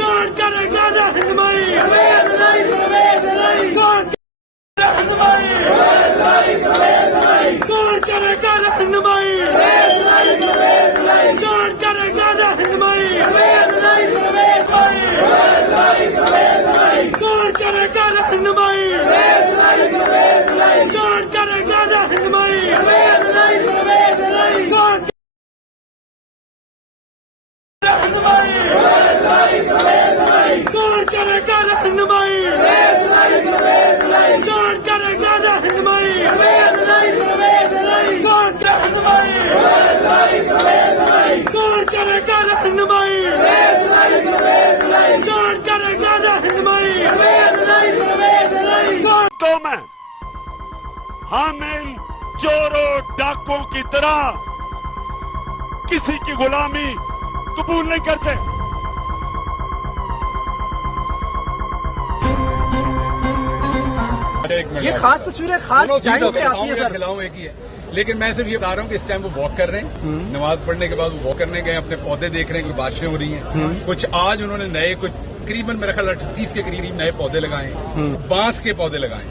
कौन करेगा रहनुमाई? कौन रहनुमाई? कौन करेगा रहनुमाई? कौन करेगा रहनुमाई? कौन करेगा रहनुमाई? कौन करेगा रहनुमाई? कौन रहनुमाई? कौन करेगा रहनुमाई? कौन करेगा रहनुमाई? कौन रहनुमाई? कौन करेगा रहनुमाई? कौन करेगा रहनुमाई? तो मैं हम इन चोरों डाकों की तरह किसी की गुलामी कबूल नहीं करते। ये खास तस्वीरें खास टाइम पे आती है सर। खिलाऊं एक ही है, लेकिन मैं सिर्फ ये बता रहा हूँ कि इस टाइम वो वॉक कर रहे हैं। नमाज पढ़ने के बाद वो वॉक करने गए, अपने पौधे देख रहे हैं, कुछ बारिशें हो रही हैं। कुछ आज उन्होंने नए, कुछ करीबन मेरा ख्याल 38 के करीब नए पौधे लगाए, बांस के पौधे लगाए।